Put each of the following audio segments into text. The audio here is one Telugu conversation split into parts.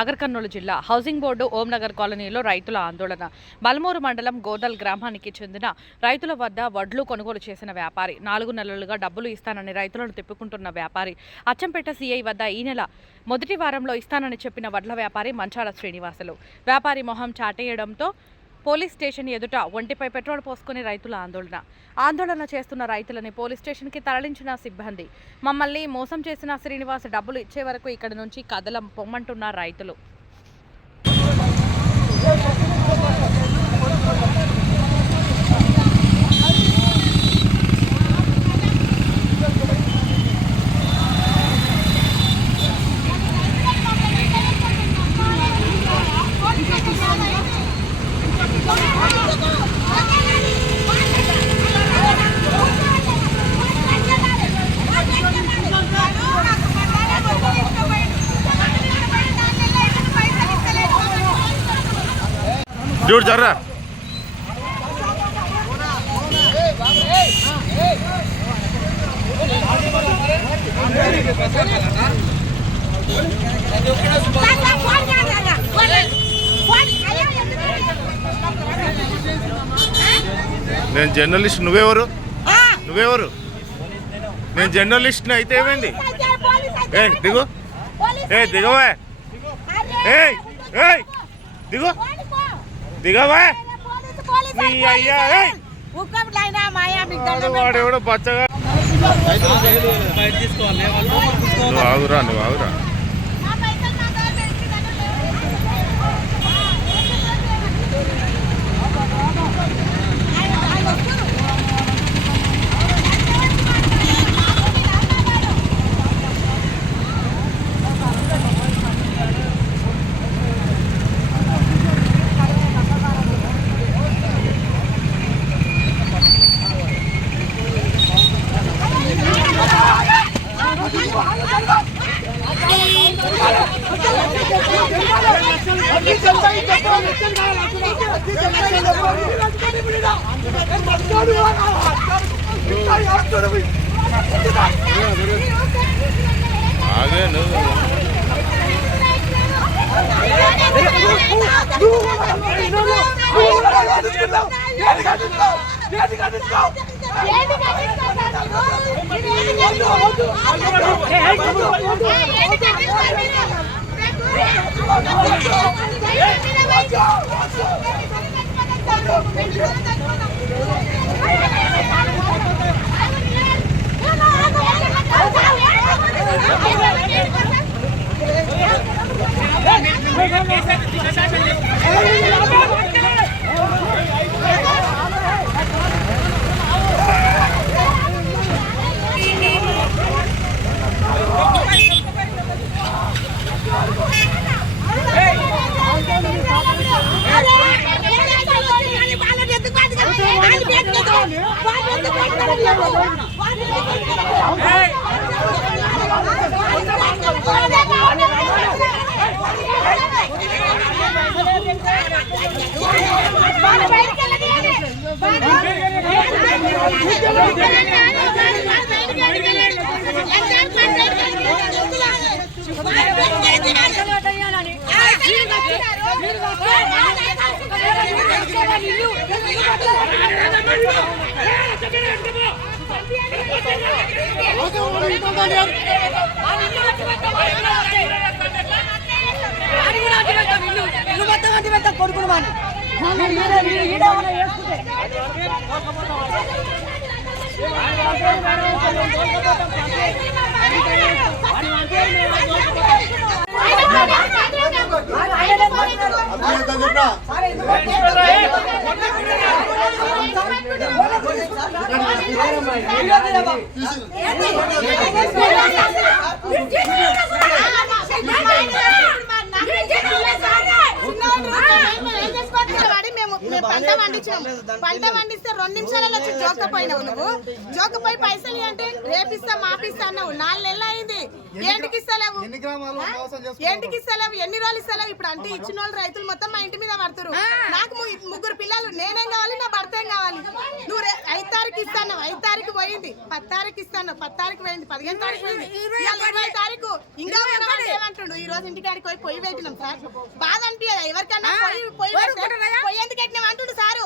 నాగర్ కర్నూలు జిల్లా హౌసింగ్ బోర్డు ఓంనగర్ కాలనీలో రైతుల ఆందోళన. బలమూరు మండలం గోదల్ గ్రామానికి చెందిన రైతుల వద్ద వడ్లు కొనుగోలు చేసిన వ్యాపారి 4 నెలలుగా డబ్బులు ఇస్తానని రైతులను తిప్పుకుంటున్న వ్యాపారి అచ్చంపేట సీఐ వద్ద ఈ నెల మొదటి వారంలో ఇస్తానని చెప్పిన వడ్ల వ్యాపారి మంచాల శ్రీనివాసులు వ్యాపారి మొహం చాటేయడంతో పోలీస్ స్టేషన్ ఎదుట ఒంటిపై పెట్రోల్ పోసుకుని రైతుల ఆందోళన చేస్తున్న రైతులని పోలీస్ స్టేషన్కి తరలించిన సిబ్బంది. మమ్మల్ని మోసం చేసిన శ్రీనివాస్ డబ్బులు ఇచ్చే వరకు ఇక్కడి నుంచి కదలం పొమ్మంటున్న రైతులు. जोर चल रहा నేను జర్నలిస్ట్ నువ్వెవరు నేను జర్నలిస్ట్ అయితే ఏమైంది దిగు దిగవా దిగు దిగవా వాడెవడో పచ్చగా నువ్వు ఆగురా ఆగే నువ్వు పంట పండిస్తే 2 నిమిషాలలో వచ్చి జోకపోయినావు. నువ్వు జోకపోయి పైసలు అంటే రేపిస్తా మాపిస్తా అన్నావు. 4 నెలలు అయింది. ఏంటికి ఇస్తలేవు? ఎన్ని రోజులు ఇస్తలేవు? ఇప్పుడు అంటే ఇచ్చిన వాళ్ళు రైతులు మొత్తం మా ఇంటి మీద పడుతురు. నాకు 3 పిల్లలు. నేనేం కావాలి? నా భర్త ఏం కావాలి? నువ్వు 5 తారీఖు ఇస్తాను. 5 తారీఖు పోయింది. 10 తారీఖు ఇస్తాను. 10 తారీఖు పోయింది. 15 తారీఖు పోయింది. 20 తారీఖు ఇంకా ఏమంటుండు? ఈ రోజు రోజు ఇంటికాడికి పోయి పొయ్యి పెట్టినాం సార్. బాధ అనిపించదా ఎవరికన్నా? పొయ్యి ఎందుకు పెట్టినాం అంటుండు సారు.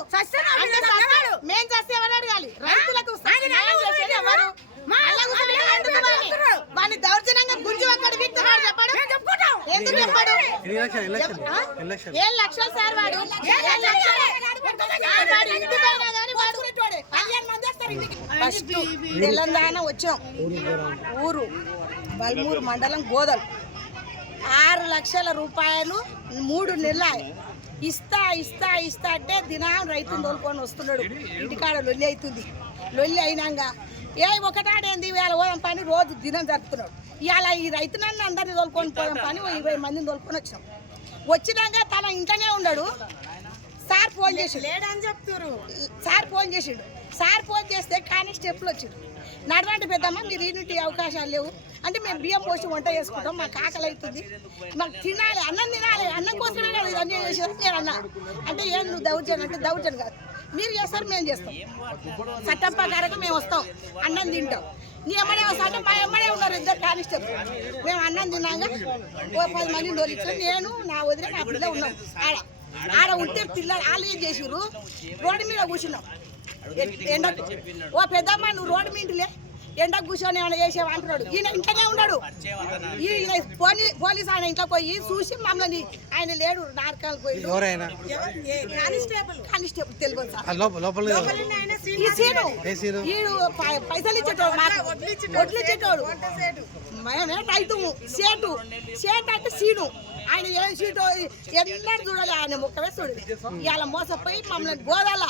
మేము చేస్తే ఎవరు అడగాలి? రైతులకు ఎవరు వాడిని దౌర్జన్యంగా గుంజి ఒక్కడు వీక్తున్నాడు చెప్పాడు. ఎందుకు చెప్పాడు? 7 లక్షలు సార్ వాడు. 7 లక్షలు ఇంటి పైన కానీ వాడు ఫస్ట్ తెలంగాణ వచ్చాం. ఊరు బల్మూరు మండలం గోదల్ 6 లక్షల రూపాయలు 3 నెలలు ఇస్తా ఇస్తా ఇస్తా అంటే దినం రైతులు తోలుకొని వస్తున్నాడు. ఇంటికాడ లొల్లి అవుతుంది. లొల్లి అయినాక ఒకటాడేంది ఇవాళ పోదాం పని రోజు దినం జరుపుతున్నాడు. ఇవాళ ఈ రైతునన్ను అందరినీ తోలుకొని పోదాం పని 20 మందిని తోలుకొని వచ్చినాం. వచ్చినాక తన ఇంట్లోనే ఉన్నాడు. సార్ ఫోన్ చేసి లేడని చెప్తారు. సార్ ఫోన్ చేసిండు. సార్ ఫోన్ చేస్తే కానిస్టేబుల్ వచ్చిండు. నడవండి పెద్దమ్మ మీరు ఇంటి అవకాశాలు లేవు అంటే మేము బియ్యం పోసి వంట చేసుకుంటాం, మాకు ఆకలి అవుతుంది, మాకు తినాలి, అన్నం తినాలి, అన్నం కోసమే కదా ఇవన్నీ చేసేది నేను అన్నా. అంటే ఏం నువ్వు దౌర్జన్యం అంటే దౌర్జన్యం కాదు, మీరు చేస్తారు మేము చేస్తాం, చట్టం ప్రకారం మేము వస్తాం, అన్నం తింటాం. నీ ఎమ్మడే వస్తాంటే మా ఎమ్మడే ఉన్నారు 2 కానిస్టేబుల్. మేము అన్నం తిన్నాక 10 మందిని తోలిచ్చాం. నేను నా వదిలే నా పిల్ల ఉన్నాం. ఆడ ఉంటే పిల్లలు వాళ్ళు ఏం చేసిర్రు, రోడ్డు మీద కూర్చున్నాం ఎండకు. ఓ పెద్దమ్మ నువ్వు రోడ్డు మీంటిలే ఎండకు కూర్చొని ఏమైనా చేసేవా అంటున్నాడు. ఈయన ఇంట్లోనే ఉన్నాడు. ఈయన పోలీసు ఆయన ఇంట్లో పోయి చూసి మమ్మల్ని ఆయన లేడు నార్కాలు పోయి కానిస్టేబుల్ తెలియదు సార్. ఈ సీను ఈడు పైసలు ఇచ్చేటోడు, వడ్లు ఇచ్చేటోడు. మేమే రైతు సేటు అంటే సీను. ఆయన ఏ సీటు ఎన్నడూ చూడాలి, ఆయన ముక్కవే చూడలేదు. ఇవాళ మోసపోయి మమ్మల్ని గోదాల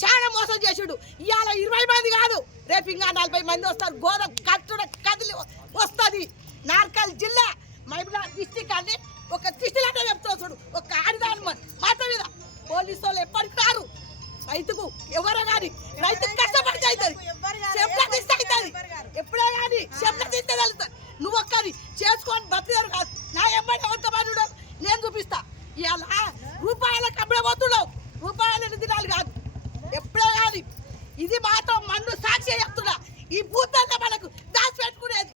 చాలా మోసం చేసాడు. ఇవాళ 20 మంది కాదు, రేపు ఇంకా 40 మంది వస్తారు. గోదా కదిలి వస్తుంది. నార్కల్ జిల్లా మహబూబాబాద్ డిస్టిక్ అని ఒక డిస్టిక్ చెప్తాడు చూడు. ఒక ఆడిదాని మాట మీద పోలీసు వాళ్ళు ఎప్పటికి రారు రైతుకు. ఎవరో కానీ రైతు కష్టపడితే అవుతుంది, చెప్పుల తీస్తే అవుతుంది. ఎప్పుడే కానీ చెప్పుల తీస్తే వెళ్తారు. నువ్వు ఒక్కది చేసుకొని బతిదారు కాదు. నా ఎమ్మడి ఎంతమంది నేను చూపిస్తా. ఇవాళ రూపాయలకు అమ్మడబోతున్నావు, రూపాయలు దినాలు కాదు. ఎప్పుడో కానీ ఇది మాత్రం మన్ను సాక్షి చెప్తున్నా. ఈ భూతాన్ని మనకు దాచి పెట్టుకునేది